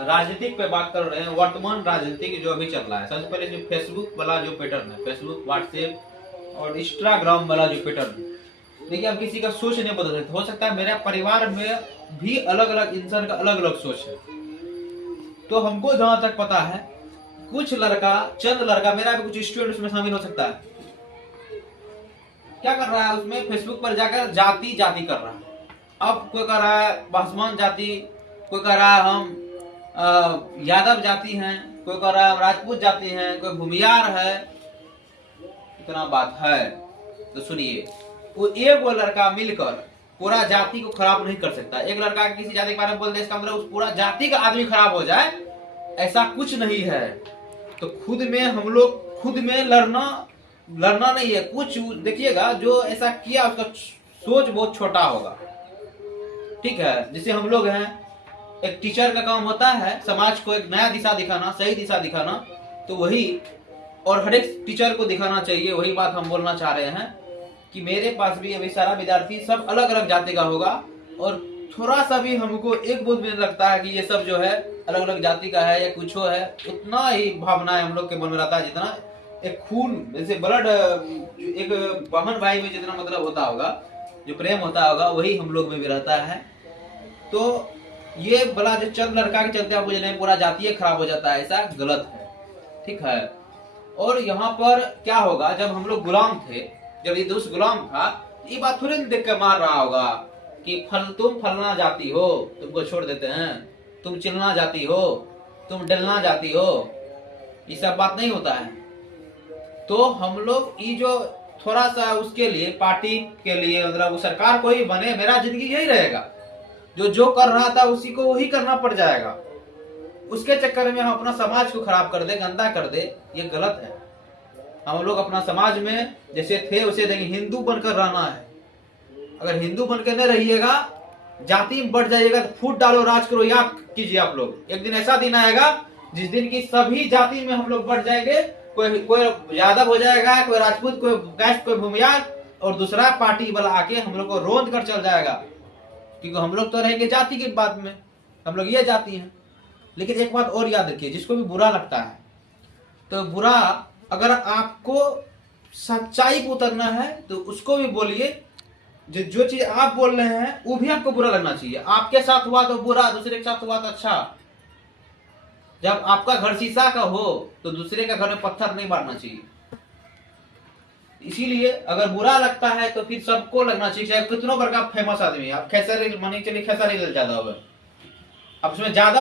राजनीतिक पे बात कर रहे हैं, वर्तमान राजनीतिक जो अभी चल रहा है। सबसे पहले जो फेसबुक वाला जो पैटर्न है, फेसबुक, व्हाट्सएप और इंस्टाग्राम वाला जो पैटर्न है, देखिए अब किसी का सोच नहीं बदल सकता। हो सकता है मेरे परिवार में भी अलग अलग इंसान का अलग अलग सोच है। तो हमको जहां तक पता है, कुछ लड़का, चंद लड़का, मेरा भी कुछ स्टूडेंट उसमें शामिल हो सकता है, क्या कर रहा है उसमें, फेसबुक पर जाकर जाति जाति कर रहा है। अब कोई कह रहा है बासवान जाति, कोई कह रहा है हम यादव जाति हैं, कोई कह रहा है राजपूत जाति हैं, कोई भूमियार है। इतना बात है तो सुनिए, वो एक वो लड़का मिलकर पूरा जाति को खराब नहीं कर सकता। एक लड़का किसी जाति के बारे में बोल दे, इसका मतलब उस पूरा जाति का आदमी खराब हो जाए, ऐसा कुछ नहीं है। तो खुद में हम लोग, खुद में लड़ना नहीं है। कुछ देखिएगा जो ऐसा किया उसका सोच बहुत छोटा होगा, ठीक है। जैसे हम लोग हैं, एक टीचर का काम होता है समाज को एक नया दिशा दिखाना, सही दिशा दिखाना, तो वही, और हर एक टीचर को दिखाना चाहिए। वही बात हम बोलना चाह रहे हैं कि मेरे पास भी अभी सारा विद्यार्थी सब अलग अलग जाति का होगा, और थोड़ा सा भी हमको एक बोध में लगता है कि ये सब जो है अलग अलग जाति का है या कुछ है, उतना ही भावनाएं हम लोग के मन में रहता है जितना एक खून, जैसे ब्लड, एक बहन भाई में जितना मतलब होता होगा, जो प्रेम होता होगा, वही हम लोग में भी रहता है। तो ये बड़ा जो चंद लड़का के चलते आपको जो पूरा जातीय खराब हो जाता है, ऐसा गलत है, ठीक है। और यहाँ पर क्या होगा, जब हम लोग गुलाम थे, जब ये दोस्त गुलाम था, ये बात थोड़ी देख कर मार रहा होगा कि तुम फलना जाती हो, तुमको छोड़ देते हैं, तुम चिलना जाती हो, तुम डलना जाती हो, ये सब बात नहीं होता है। तो हम लोग ये जो थोड़ा सा उसके लिए, पार्टी के लिए, मतलब सरकार कोई बने, मेरा जिंदगी यही रहेगा, जो कर रहा था उसी को वही करना पड़ जाएगा। उसके चक्कर में हम अपना समाज को खराब कर दे, गंदा कर दे, ये गलत है। हम लोग अपना समाज में जैसे थे उसे देंगे, हिंदू बनकर रहना है। अगर हिंदू बनकर नहीं रहिएगा, जाति में बढ़ जाइएगा, तो फूट डालो, राज करो, याद कीजिए आप लोग। एक दिन ऐसा दिन आएगा जिस दिन की सभी जाति में हम लोग बढ़ जाएंगे, कोई यादव हो जाएगा, कोई राजपूत, कोई कैस्ट, कोई भूमियार, और दूसरा पार्टी वाला आके हम लोग को रोंद कर चल जाएगा, क्योंकि हम लोग तो रहेंगे जाति की बात में, हम लोग ये जाति हैं। लेकिन एक बात और याद रखिए, जिसको भी बुरा लगता है, तो बुरा, अगर आपको सच्चाई को उतरना है तो उसको भी बोलिए। जो चीज आप बोल रहे हैं वो भी आपको बुरा लगना चाहिए। आपके साथ हुआ तो बुरा, दूसरे के साथ हुआ तो अच्छा। जब आपका घर शीशा का हो तो दूसरे का घर में पत्थर नहीं मारना चाहिए। इसीलिए अगर बुरा लगता है तो फिर सबको लगना चाहिए, चाहे कितनों बड़का फेमस आदमी, आप खेसारी, मानिए चलिए खेसारी लाल यादव है, अब उसमें ज्यादा